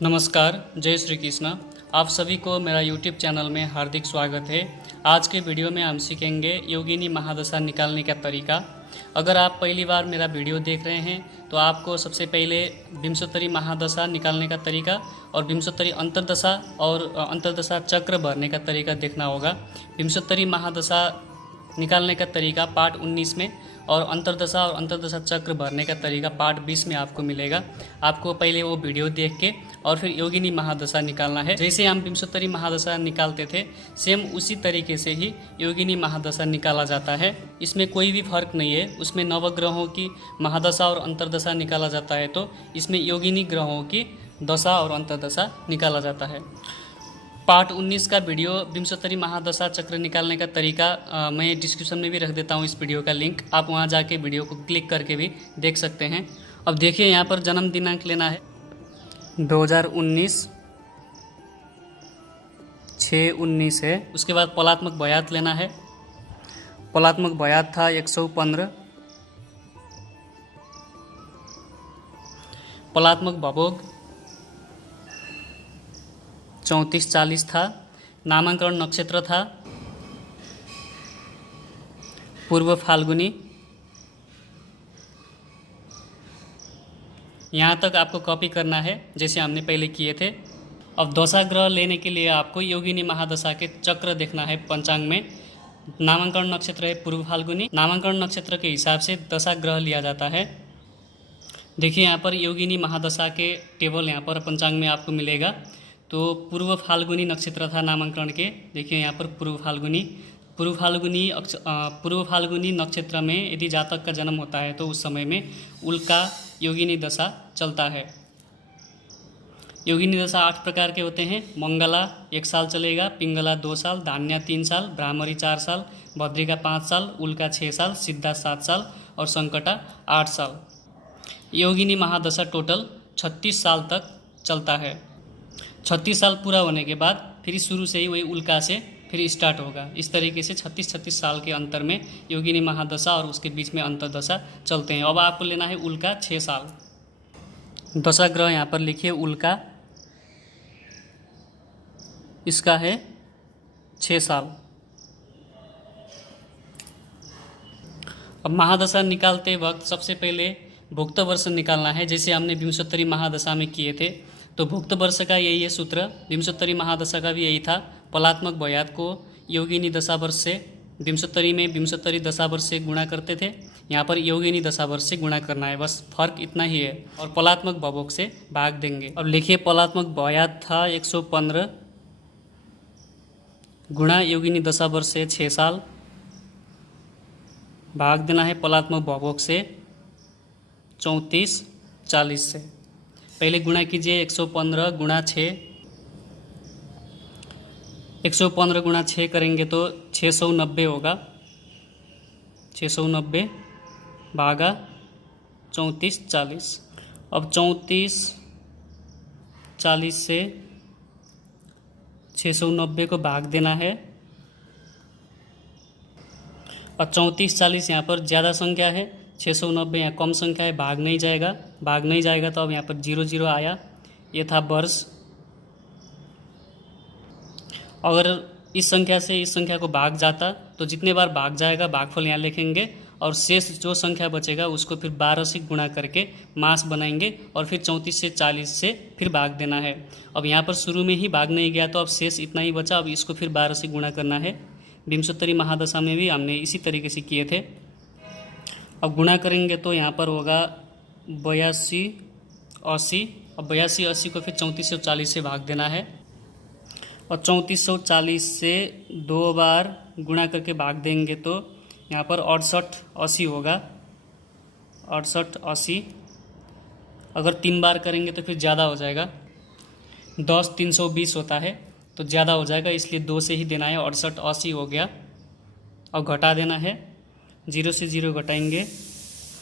नमस्कार, जय श्री कृष्ण। आप सभी को मेरा YouTube चैनल में हार्दिक स्वागत है। आज के वीडियो में हम सीखेंगे योगिनी महादशा निकालने का तरीका। अगर आप पहली बार मेरा वीडियो देख रहे हैं तो आपको सबसे पहले विंशोत्तरी महादशा निकालने का तरीका और विंशोत्तरी अंतर्दशा और अंतर्दशा चक्र भरने का तरीका देखना होगा। विंशोत्तरी महादशा निकालने का तरीका पार्ट 19 में और अंतर्दशा और अंतर्दशा चक्र भरने का तरीका पार्ट 20 में आपको मिलेगा। आपको पहले वो वीडियो देख के और फिर योगिनी महादशा निकालना है। जैसे हम विंशोत्तरी महादशा निकालते थे सेम उसी तरीके से ही योगिनी महादशा निकाला जाता है। इसमें कोई भी फर्क नहीं है। उसमें नवग्रहों की महादशा और अंतर्दशा निकाला जाता है, तो इसमें योगिनी ग्रहों की दशा और अंतर्दशा निकाला जाता है। पार्ट 19 का वीडियो विंशोत्तरी महादशा चक्र निकालने का तरीका मैं डिस्क्रिप्शन में भी रख देता हूँ इस वीडियो का लिंक। आप वहाँ जाके वीडियो को क्लिक करके भी देख सकते हैं। अब देखिए यहाँ पर जन्म दिनांक लेना है 2019 6/19 है। उसके बाद पलात्मक बयात लेना है। पलात्मक बयात था 115। पलात्मक भवोग 34-40 था। नामांकन नक्षत्र था पूर्व फाल्गुनी। यहाँ तक आपको कॉपी करना है जैसे हमने पहले किए थे। अब दशा ग्रह लेने के लिए आपको योगिनी महादशा के चक्र देखना है पंचांग में। नामांकन नक्षत्र है पूर्व फाल्गुनी। नामांकन नक्षत्र के हिसाब से दशा ग्रह लिया जाता है। देखिए यहाँ पर योगिनी महादशा के टेबल यहाँ पर पंचांग में आपको मिलेगा। तो पूर्व फाल्गुनी नक्षत्र था नामांकन के। देखिए यहाँ पर पूर्व फाल्गुनी नक्षत्र में यदि जातक का जन्म होता है तो उस समय में उल्का योगिनी दशा चलता है। योगिनी दशा 8 प्रकार के होते हैं। मंगला 1 साल चलेगा, पिंगला 2 साल, धान्या 3 साल, ब्राह्मरी 4 साल, भद्रिका 5 साल, उल्का 6 साल, सिद्धा 7 साल और संकटा 8 साल। योगिनी महादशा टोटल 36 साल तक चलता है। 36 साल पूरा होने के बाद फिर शुरू से ही वही उल्का से फिर स्टार्ट होगा। इस तरीके से 36 साल के अंतर में योगिनी महादशा और उसके बीच में अंतर्दशा चलते हैं। अब आपको लेना है उल्का 6 साल। दशा ग्रह यहाँ पर लिखिए उल्का, इसका है 6 साल। अब महादशा निकालते वक्त सबसे पहले भुक्त वर्ष निकालना है जैसे हमने विंशोत्तरी महादशा में किए थे। तो भुक्त वर्ष का यही है सूत्र। विंशोत्तरी महादशा का भी यही था। पलात्मक बयात को योगिनी दशा वर्ष से, विंशोत्तरी में विंशोत्तरी दशा वर्ष से गुणा करते थे। यहाँ पर योगिनी दशा वर्ष से गुणा करना है, बस फर्क इतना ही है। और पलात्मक भवोग से भाग देंगे। अब लिखिए पलात्मक बयात था 115 गुणा योगिनी दशा वर्ष से 6 साल, भाग देना है पलात्मक भवोग से 34-40 से। पहले गुणा कीजिए 115 गुणा 6। 115 गुणा 6 करेंगे तो 690 होगा। 690 भागा 34-40। अब 34-40 से 690 को भाग देना है। और 34-40 यहाँ पर ज़्यादा संख्या है, 690 यहाँ कम संख्या है, भाग नहीं जाएगा तो अब यहाँ पर 00 आया। ये था वर्ष। अगर इस संख्या से इस संख्या को भाग जाता तो जितने बार भाग जाएगा भागफल यहाँ लिखेंगे और शेष जो संख्या बचेगा उसको फिर 12 से गुणा करके मास बनाएंगे और फिर 34 से 40 से फिर भाग देना है। अब यहाँ पर शुरू में ही भाग नहीं गया तो अब शेष इतना ही बचा। अब इसको फिर 12 से गुणा करना है। विंशोत्तरी महादशा में भी हमने इसी तरीके से किए थे। अब गुणा करेंगे तो यहाँ पर होगा 82-80। अब 82-80 को फिर 3440 से भाग देना है और 3440 से 2 बार गुणा करके भाग देंगे तो यहाँ पर 68-80 होगा। 68-80 अगर 3 बार करेंगे तो फिर ज़्यादा हो जाएगा। 10-320 होता है तो ज़्यादा हो जाएगा, इसलिए 2 से ही देना है। 68-80 हो गया। अब घटा देना है। 0 से 0 घटाएंगे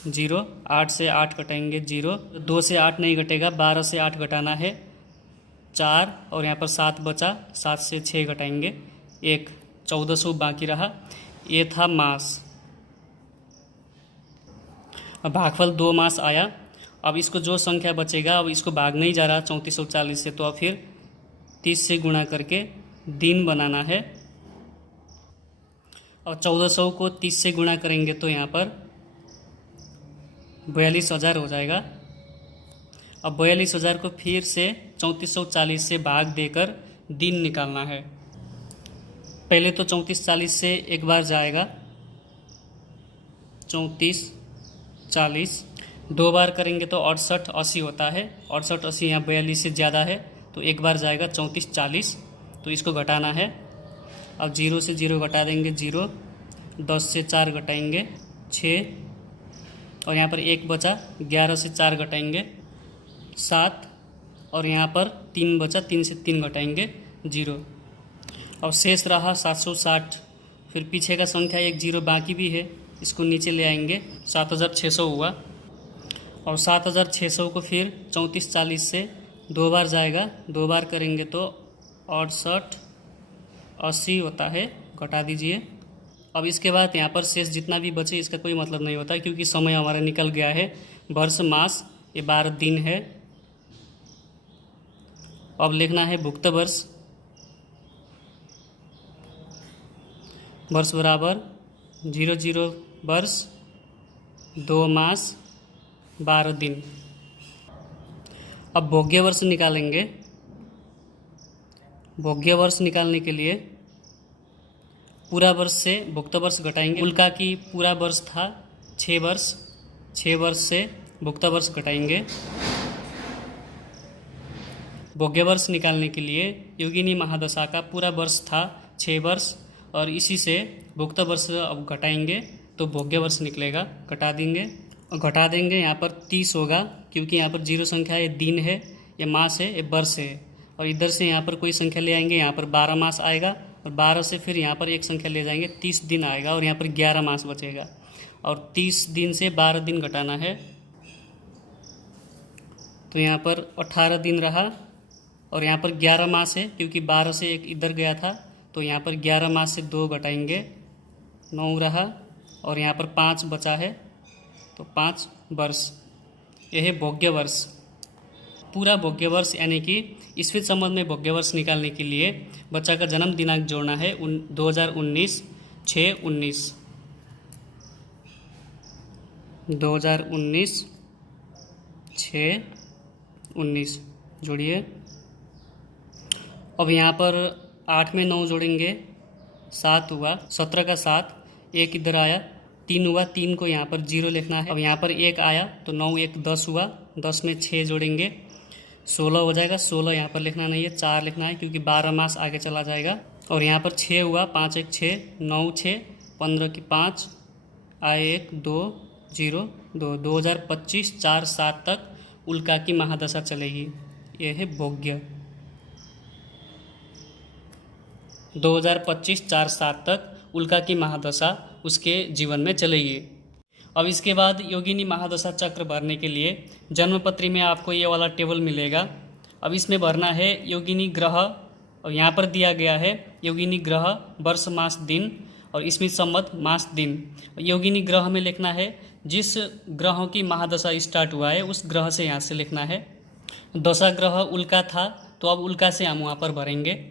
0, 8 से 8 घटाएंगे 0, 2 से 8 नहीं घटेगा, 12 से 8 घटाना है 4 और यहाँ पर 7 बचा, 7 से 6 घटाएंगे 1, 1400 बाकी रहा। ये था मास। अब भागफल 2 मास आया। अब इसको जो संख्या बचेगा, अब इसको भाग नहीं जा रहा 3440 से, तो अब फिर 30 से गुणा करके दिन बनाना है। और 1400 को 30 से गुणा करेंगे तो यहाँ पर 42,000 हो जाएगा। अब 42,000 को फिर से 3440 से भाग देकर दिन निकालना है। पहले तो 3440 से एक बार जाएगा, 3440, दो बार करेंगे तो 6880 होता है। 6880 यहाँ 42 से ज़्यादा है, तो एक बार जाएगा 3440, तो इसको घटाना है। अब 0 से 0 घटा देंगे 0, 10 से 4 घटाएंगे 6, और यहाँ पर 1 बचा, 11 से 4 घटाएंगे 7, और यहाँ पर 3 बचा, 3 से 3 घटाएंगे 0। अब शेष रहा 760। फिर पीछे का संख्या एक 0 बाकी भी है, इसको नीचे ले आएंगे, 7600 हुआ। और 7600 को फिर 3440 से दो बार जाएगा, दो बार करेंगे तो 6880 होता है, घटा दीजिए। अब इसके बाद यहाँ पर शेष जितना भी बचे इसका कोई मतलब नहीं होता, क्योंकि समय हमारा निकल गया है। वर्ष मास ये 12 दिन है। अब लिखना है भुक्त वर्ष। वर्ष बराबर 00 वर्ष 2 मास 12 दिन। अब भोग्य वर्ष निकालेंगे। भोग्य वर्ष निकालने के लिए पूरा वर्ष से भुक्त वर्ष घटाएंगे। उल्का की पूरा वर्ष था 6 वर्ष, 6 वर्ष से भुक्त वर्ष घटाएंगे। भोग्य वर्ष निकालने के लिए योगिनी महादशा का पूरा वर्ष था 6 वर्ष, और इसी से भुक्त वर्ष अब घटाएंगे तो भोग्य वर्ष निकलेगा। घटा देंगे और घटा देंगे, यहाँ पर 30 होगा, क्योंकि यहाँ पर 0 संख्या ये दिन है, ये मास है, ये वर्ष है। और इधर से यहाँ पर कोई संख्या ले आएंगे, यहाँ पर 12 मास आएगा, और 12 से फिर यहाँ पर एक संख्या ले जाएंगे, 30 दिन आएगा, और यहाँ पर 11 मास बचेगा। और 30 दिन से 12 दिन घटाना है, तो यहाँ पर 18 दिन रहा। और यहाँ पर 11 मास है, क्योंकि 12 से एक इधर गया था, तो यहाँ पर 11 मास से 2 घटाएंगे, 9 रहा। और यहाँ पर 5 बचा है, तो 5 वर्ष। यह है भोग्य वर्ष। पूरा भोग्य वर्ष यानी कि ईस्वी संबंध में भोग्य वर्ष निकालने के लिए बच्चा का जन्म दिनांक जोड़ना है 2019 6/19, 2019 6/19 जोड़िए। अब यहाँ पर 8 में 9 जोड़ेंगे, 7 हुआ, 17 का 7, 1 इधर आया, 3 हुआ, 3 को यहाँ पर 0 लिखना है। अब यहाँ पर 1 आया तो 9 1 10 हुआ, 10 में 6 जोड़ेंगे, 16 हो जाएगा। 16 यहाँ पर लिखना नहीं है, 4 लिखना है, क्योंकि 12 मास आगे चला जाएगा। और यहाँ पर 6 हुआ, 5 1 6, 9 6, 15 की 5, आए 1 2 0 2। 2025 4/7 तक उल्का की महादशा चलेगी। यह है भोग्य। 2025 4/7 तक उल्का की महादशा उसके जीवन में चलेगी। अब इसके बाद योगिनी महादशा चक्र भरने के लिए जन्मपत्री में आपको ये वाला टेबल मिलेगा। अब इसमें भरना है योगिनी ग्रह, और यहाँ पर दिया गया है योगिनी ग्रह, वर्ष मास दिन, और ईस्वी संवत मास दिन। योगिनी ग्रह में लिखना है जिस ग्रहों की महादशा स्टार्ट हुआ है उस ग्रह से यहाँ से लिखना है। दशा ग्रह उल्का था, तो अब उल्का से हम वहाँ पर भरेंगे।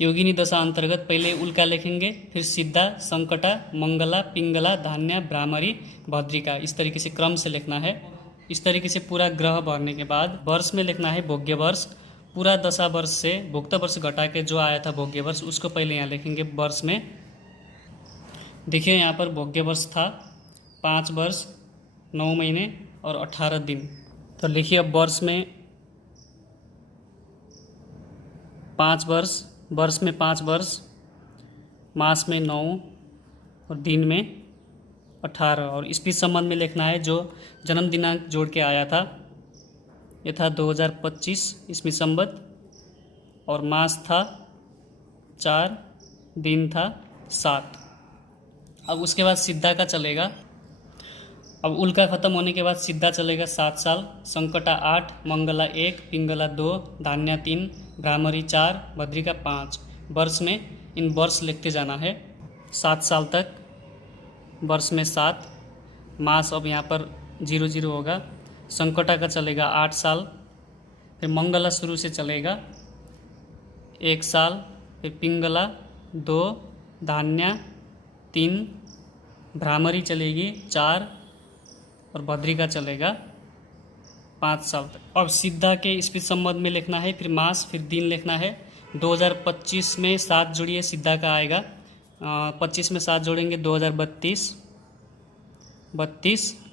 योगिनी दशा अंतर्गत पहले उल्का लिखेंगे, फिर सिद्धा, संकटा, मंगला, पिंगला, धान्या, भ्रामरी, भद्रिका, इस तरीके से क्रम से लिखना है। इस तरीके से पूरा ग्रह भरने के बाद वर्ष में लिखना है भोग्य वर्ष। पूरा दशा वर्ष से भुक्त वर्ष घटा के जो आया था भोग्य वर्ष, उसको पहले यहाँ लिखेंगे वर्ष में। देखिए यहाँ पर भोग्य वर्ष था 5 वर्ष 9 महीने और 18 दिन। तो लिखिए अब वर्ष में 5 वर्ष, वर्ष में 5 वर्ष, मास में 9 और दिन में 18। और ईस्वी संबंध में लिखना है जो जन्म दिनांक जोड़ के आया था, ये था 2025 ईस्वी संबंध, और मास था 4, दिन था 7। अब उसके बाद सिद्धा का चलेगा। अब उल्का खत्म होने के बाद सिद्धा चलेगा 7 साल, संकटा 8, मंगला 1, पिंगला 2, धान्या 3, भ्रामरी 4, भद्रिका 5। वर्ष में इन वर्ष लिखते जाना है 7 साल तक। वर्ष में 7, मास अब यहाँ पर जीरो जीरो होगा। संकटा का चलेगा 8 साल। फिर मंगला शुरू से चलेगा 1 साल। फिर पिंगला 2, धान्या 3, भ्रामरी चलेगी 4 और भद्रिका चलेगा 5 साल तक। अब सिद्धा के स्पीच संबंध में लिखना है, फिर मास, फिर दिन लिखना है। 2025 में 7 जोड़िए, सिद्धा का आएगा 25 में 7 जोड़ेंगे 2032,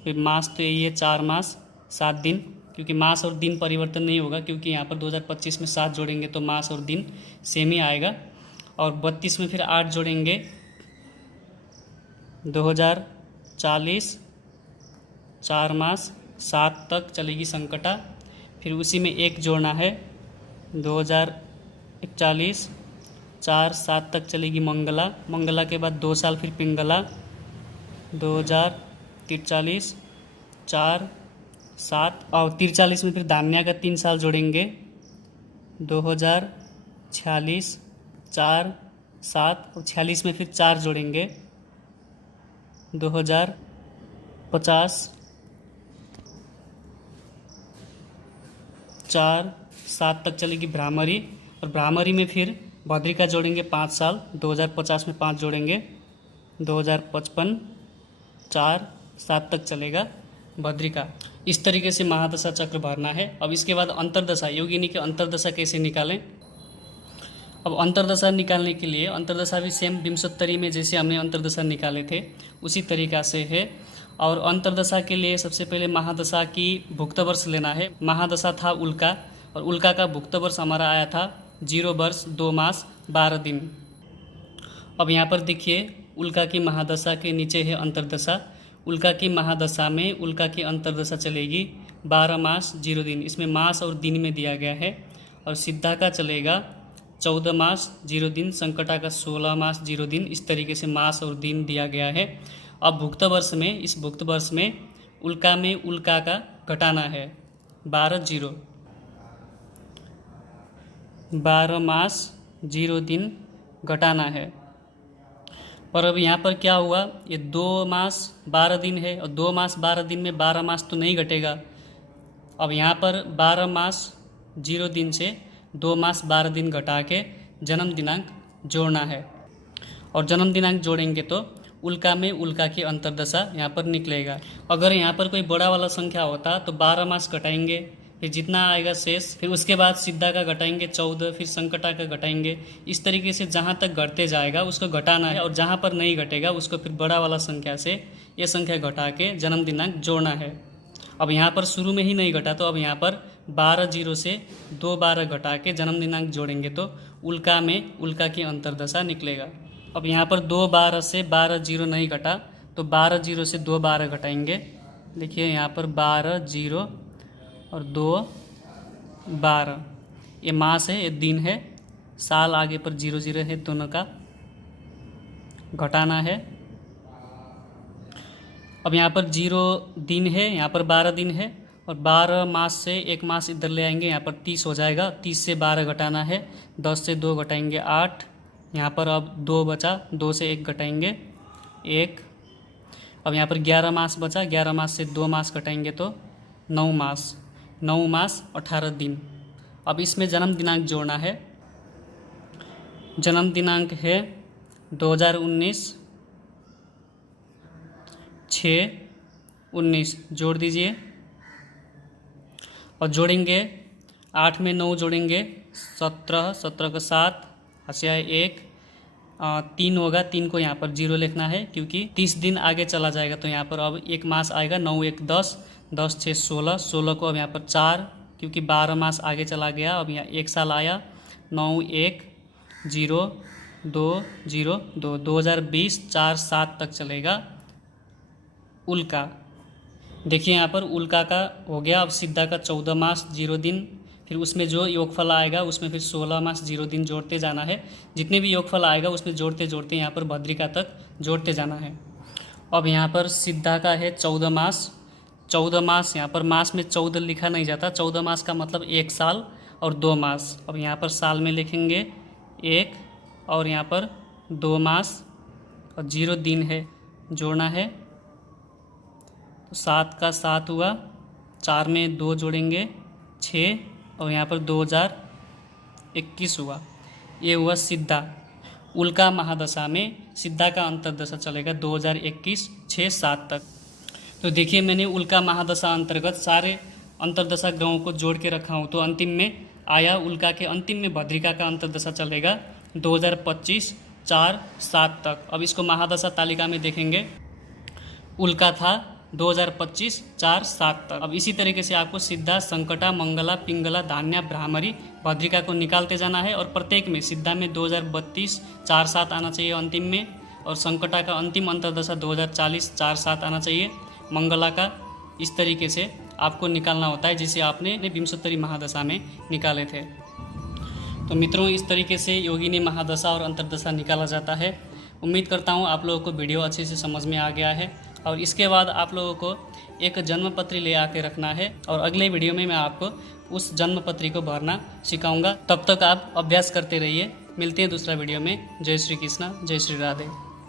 फिर मास तो यही है 4 मास 7 दिन, क्योंकि मास और दिन परिवर्तन नहीं होगा, क्योंकि यहाँ पर 2025 में 7 जोड़ेंगे तो मास और दिन सेम ही आएगा। और 32 में फिर 8 जोड़ेंगे 2040, 4 मास 7 तक चलेगी संकटा। फिर उसी में 1 जोड़ना है 2041, 4 7 तक चलेगी मंगला। मंगला के बाद 2 साल फिर पिंगला 2043, 4 7 और 43 में फिर धान्या का 3 साल जोड़ेंगे 2046, 4 7 और 46 में फिर 4 जोड़ेंगे 2050, 4 7 तक चलेगी भ्रामरी। और भ्रामरी में फिर भद्रिका जोड़ेंगे 5 साल, 2050 में 5 जोड़ेंगे 2055, 4 7 तक चलेगा भद्रिका। इस तरीके से महादशा चक्र भरना है। अब इसके बाद अंतर्दशा, योगिनी के अंतर्दशा कैसे निकालें। अब अंतर्दशा निकालने के लिए अंतर्दशा भी सेम विंशोत्तरी में जैसे हमने अंतर्दशा निकाले थे उसी तरीका से है। और अंतर्दशा के लिए सबसे पहले महादशा की भुक्त वर्ष लेना है। महादशा था उल्का, और उल्का का भुक्त वर्ष हमारा आया था 0 वर्ष 2 मास 12 दिन। अब यहाँ पर देखिए उल्का की महादशा के नीचे है अंतर्दशा। उल्का की महादशा में उल्का की अंतर्दशा चलेगी 12 मास 0 दिन, इसमें मास और दिन में दिया गया है। और सिद्धा का चलेगा 14 मास 0 दिन, संकटा का 16 मास 0 दिन। इस तरीके से मास और दिन दिया गया है। अब भुक्त वर्ष में, इस भुक्त वर्ष में उल्का का घटाना है 12 मास 0 दिन घटाना है। पर अब यहाँ पर क्या हुआ, ये 2 मास 12 दिन है और 2 मास 12 दिन में 12 मास तो नहीं घटेगा। अब यहाँ पर 12 मास 0 दिन से 2 मास 12 दिन घटा के जन्म दिनांक जोड़ना है। और जन्म दिनांक जोड़ेंगे तो उल्का में उल्का की अंतर्दशा यहाँ पर निकलेगा। अगर यहाँ पर कोई बड़ा वाला संख्या होता तो 12 मास घटाएंगे, फिर जितना आएगा शेष, फिर उसके बाद सिद्धा का घटाएंगे 14, फिर संकटा का घटाएंगे। इस तरीके से जहाँ तक घटते जाएगा उसको घटाना है, और जहाँ पर नहीं घटेगा उसको फिर बड़ा वाला संख्या से ये संख्या घटा के जन्म दिनांक जोड़ना है। अब यहाँ पर शुरू में ही नहीं घटा तो अब यहाँ पर 12 0 से 2 12 घटा के जन्म दिनांक जोड़ेंगे तो उल्का में उल्का की अंतर्दशा निकलेगा। अब यहाँ पर 2 12 से 12 0 नहीं घटा तो 12 0 से 2 12 घटाएंगे। देखिए यहाँ पर 12 0 और 2 12, ये मास है, ये दिन है, साल आगे पर 0 0 है, दोनों का घटाना है। अब यहाँ पर 0 दिन है, यहाँ पर 12 दिन है, और 12 मास से 1 मास इधर ले आएंगे, यहाँ पर 30 हो जाएगा। 30 से 12 घटाना है, 10 से 2 घटाएंगे 8, यहाँ पर अब 2 बचा, 2 से 1 घटाएंगे 1। अब यहाँ पर 11 मास बचा, 11 मास से 2 मास घटाएंगे तो 9 मास, 9 मास 18 दिन। अब इसमें जन्म दिनांक जोड़ना है। जन्म दिनांक है 2019 6/19, जोड़ दीजिए। और जोड़ेंगे 8 में 9 जोड़ेंगे 17, 17 का 7 हसिया 1, 3 होगा, 3 को यहाँ पर 0 लिखना है क्योंकि 30 दिन आगे चला जाएगा तो यहाँ पर अब 1 मास आएगा। 9 1 10, 10 6 16, 16 को अब यहाँ पर 4 क्योंकि 12 मास आगे चला गया, अब यहाँ 1 साल आया। 9 1 0 2 0 2, 2020 4 7 तक चलेगा उल्का। देखिए यहाँ पर उल्का का हो गया। अब सिद्धा का 14 मास 0 दिन, फिर उसमें जो योगफल आएगा उसमें फिर 16 मास 0 दिन जोड़ते जाना है। जितने भी योगफल आएगा उसमें जोड़ते जोड़ते यहाँ पर भद्रिका तक जोड़ते जाना है। अब यहाँ पर सिद्धा का है 14 मास। 14 मास, यहाँ पर मास में 14 लिखा नहीं जाता, 14 मास का मतलब 1 साल और 2 मास। अब यहाँ पर साल में लिखेंगे 1 और यहाँ पर 2 मास और 0 दिन है, जोड़ना है। 7 का 7 हुआ, 4 में 2 जोड़ेंगे 6 और यहाँ पर 2021 हुआ। ये हुआ सिद्धा। उल्का महादशा में सिद्धा का अंतर्दशा चलेगा 2021 6-7 तक। तो देखिए मैंने उल्का महादशा अंतर्गत सारे अंतर्दशा ग्रहों को जोड़ के रखा हूँ। तो अंतिम में आया उल्का के अंतिम में भद्रिका का अंतर्दशा चलेगा 2025 4-7 तक। अब इसको महादशा तालिका में देखेंगे, उल्का था 2025 4-7 तक। अब इसी तरीके से आपको सिद्धा, संकटा, मंगला, पिंगला, धान्या, भ्रामरी, भद्रिका को निकालते जाना है और प्रत्येक में सिद्धा में 2032 4-7 आना चाहिए अंतिम में, और संकटा का अंतिम अंतर्दशा 2040 4-7 आना चाहिए, मंगला का इस तरीके से आपको निकालना होता है जिसे आपने विंशोत्तरी महादशा में निकाले थे। तो मित्रों, इस तरीके से योगिनी महादशा और अंतर्दशा निकाला जाता है। उम्मीद करता हूँ आप लोगों को वीडियो अच्छे से समझ में आ गया है। और इसके बाद आप लोगों को एक जन्मपत्री ले आके रखना है और अगले वीडियो में मैं आपको उस जन्मपत्री को भरना सिखाऊंगा। तब तक आप अभ्यास करते रहिए। मिलते हैं दूसरा वीडियो में। जय श्री कृष्णा, जय श्री राधे।